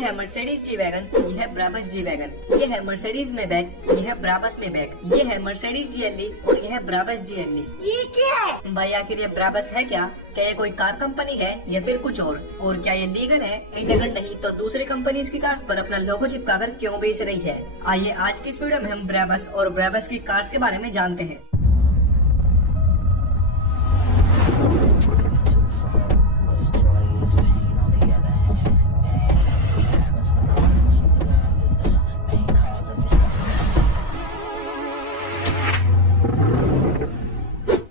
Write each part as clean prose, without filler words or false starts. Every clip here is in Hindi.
ये है मर्सिडीज जी वैगन, ये है ब्राबस जी वैगन। ये है मर्सिडीज में बैग, ये है ब्राबस में बैग। ये है मर्सिडीज GLE और ये है ब्राबस GLE। ये क्या है भाई आखिर ये ब्राबस है क्या ये कोई कार कंपनी है या फिर कुछ और क्या ये लीगल है? एंड अगर नहीं तो दूसरी कंपनीज की कार्स पर अपना लोगो चिपकाकर क्यों बेच रही है? आइए आज की इस वीडियो में हम ब्राबस और ब्राबस की कार्स के बारे में जानते हैं।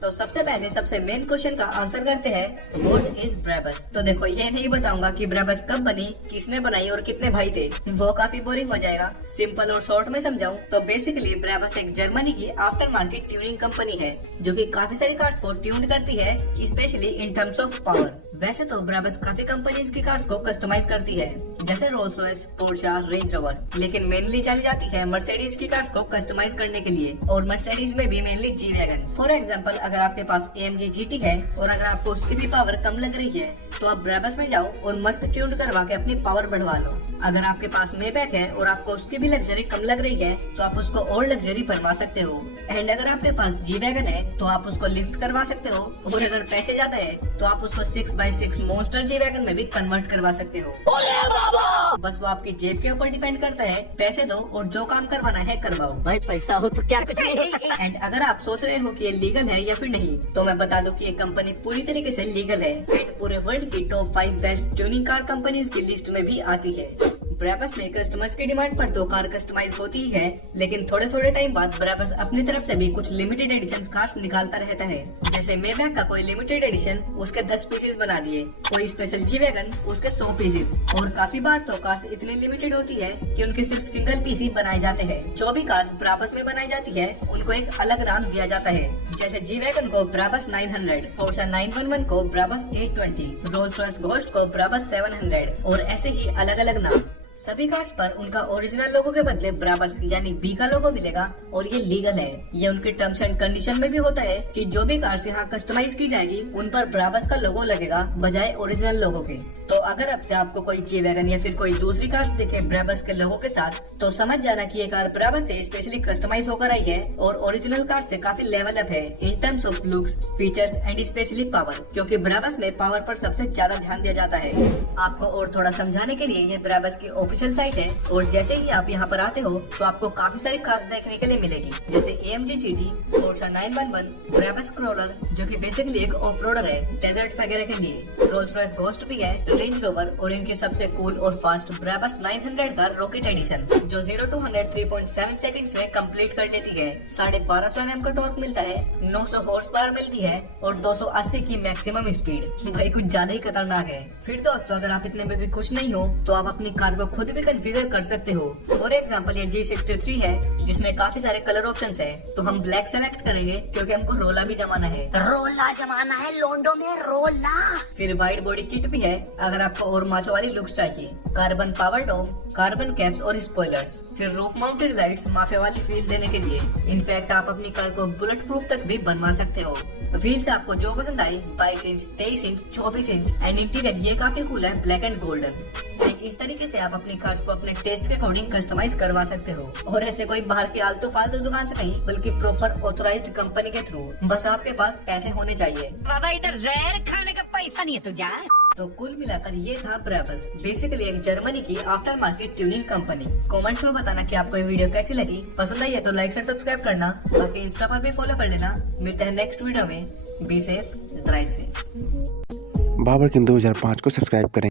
तो सबसे पहले सबसे मेन क्वेश्चन का आंसर करते हैं, व्हाट इज ब्राबस। तो देखो ये नहीं बताऊंगा कि ब्राबस कब बनी, किसने बनाई और कितने भाई थे, वो काफी बोरिंग हो जाएगा। सिंपल और शॉर्ट में समझाऊं तो बेसिकली ब्राबस एक जर्मनी की आफ्टर मार्केट ट्यूनिंग कंपनी है जो कि काफी सारी कार्स को ट्यून करती है, specially in terms of power. वैसे तो ब्राबस काफी कंपनीज की कार्स को कस्टमाइज करती है जैसे Rolls Royce, Portia, range rover, लेकिन मेनली चली जाती है मर्सिडीज की कार्स को कस्टमाइज करने के लिए, और मर्सिडीज में भी mainly G wagon. For example अगर आपके पास AMG GT है और अगर आपको उसकी भी पावर कम लग रही है तो आप ब्राबस में जाओ और मस्त ट्यून करवा के अपनी पावर बढ़वा लो। अगर आपके पास मेबैक है और आपको उसकी भी लग्जरी कम लग रही है तो आप उसको और लग्जरी बनवा सकते हो। एंड अगर आपके पास जी वैगन है तो आप उसको लिफ्ट करवा सकते हो, और अगर पैसे ज्यादा है तो आप उसको 6x6 मॉन्स्टर जी वैगन में भी कन्वर्ट करवा सकते हो। बस वो आपकी जेब के ऊपर डिपेंड करता है, पैसे दो और जो काम करवाना है करवाओ। भाई पैसा हो तो क्या कुछ एंड अगर आप सोच रहे हो कि ये लीगल है या फिर नहीं, तो मैं बता दूं कि ये कंपनी पूरी तरीके से लीगल है एंड पूरे वर्ल्ड की top 5 best tuning car companies की लिस्ट में भी आती है। ब्राबस में कस्टमर्स की डिमांड पर तो कार कस्टमाइज होती ही है, लेकिन थोड़े थोड़े टाइम बाद ब्राबस अपनी तरफ से भी कुछ लिमिटेड एडिशन कार्स निकालता रहता है। जैसे मेबैक का कोई लिमिटेड एडिशन उसके 10 पीसेस बना दिए, कोई स्पेशल जी वैगन उसके 100 पीसेस, और काफी बार तो कार्स इतनी लिमिटेड होती है कि उनके सिर्फ सिंगल पीस ही बनाए जाते हैं। जो भी कार्स ब्राबस में बनाई जाती है उनको एक अलग नाम दिया जाता है, जैसे जी वैगन को ब्राबस 900, पोर्शा 911 को ब्राबस 820, रोल्स रॉयस घोस्ट को ब्राबस 700, और ऐसे ही अलग अलग नाम। सभी कार्स पर उनका ओरिजिनल लोगो के बदले ब्राबस यानी बी का लोगो मिलेगा, और ये लीगल है। ये उनके टर्म्स एंड कंडीशन में भी होता है कि जो भी कार्स यहाँ कस्टमाइज की जाएगी उन पर ब्राबस का लोगो लगेगा बजाय ओरिजिनल लोगो के। तो अगर अब से आपको कोई जी वैगन या फिर कोई दूसरी कार्स दिखे ब्राबस के लोगो के साथ, तो समझ जाना कि ये कार ब्राबस से स्पेशली कस्टमाइज होकर आई है और ओरिजिनल कार से काफी लेवल अप है in terms of looks, features and specially power, क्योंकि ब्राबस में पावर पर सबसे ज्यादा ध्यान दिया जाता है। आपको और थोड़ा समझाने के लिए ये ब्राबस की ऑफिशियल साइट है, और जैसे ही आप यहाँ पर आते हो तो आपको काफी सारी कार्स देखने के लिए मिलेगी, जैसे AMG GT, Portia 911, Brabus crawler जो कि बेसिकली एक ऑफ रोडर है डेजर्ट वगैरह के लिए, रोल्स रॉयस घोस्ट भी है, रेंज रोवर, और इनके सबसे कूल और फास्ट ब्राबस 900 का रॉकेट एडिशन जो 0 to 100 3.7 सेकंड्स में कंप्लीट कर लेती है। 1250 Nm का टॉर्क मिलता है, 900 हॉर्स पावर मिलती है और 280 की मैक्सिमम स्पीड। भाई कुछ ज्यादा ही खतरनाक है। फिर दोस्तों अगर आप इतने में भी खुश नहीं हो तो आप अपनी कार को खुद भी कॉन्फ़िगर कर सकते हो। फॉर एग्जांपल ये G63 है जिसमें काफी सारे कलर ऑप्शंस है, तो हम ब्लैक सेलेक्ट करेंगे क्योंकि हमको रोला भी जमाना है। रोला जमाना है लोंडो में रोला। फिर वाइड बॉडी किट भी है अगर आपको और माचो वाली लुक्स चाहिए, कार्बन पावर डोम, कार्बन कैप्स और स्पॉयलर्स, फिर रूफ माउंटेड लाइट्स माफिया वाली फील देने के लिए। इनफैक्ट आप अपनी कार को बुलेट प्रूफ तक भी बनवा सकते हो। व्हील्स आपको जो पसंद आई 22 inch, 23 inch, 24 inch, and interior ये काफी कूल है, ब्लैक एंड गोल्डन। इस तरीके से आप अपनी कार्स को अपने टेस्ट के अकॉर्डिंग कस्टमाइज करवा सकते हो, और ऐसे कोई बाहर की आलतू फालतू दुकान से नहीं बल्कि प्रॉपर ऑथोराइज्ड कंपनी के थ्रू। बस आपके पास पैसे होने चाहिए। बाबा इधर जहर खाने का पैसा नहीं है तुझे। तो कुल मिलाकर ये था ब्राबस, बेसिकली एक जर्मनी की after market tuning company. Comments में बताना कि आपको ये वीडियो कैसी लगी, पसंद आई है तो लाइक और सब्सक्राइब करना, बाकी इंस्टा पर भी फॉलो कर लेना। मिलते हैं नेक्स्ट वीडियो में। Be safe, drive safe. Babar king 2005 को सब्सक्राइब करें।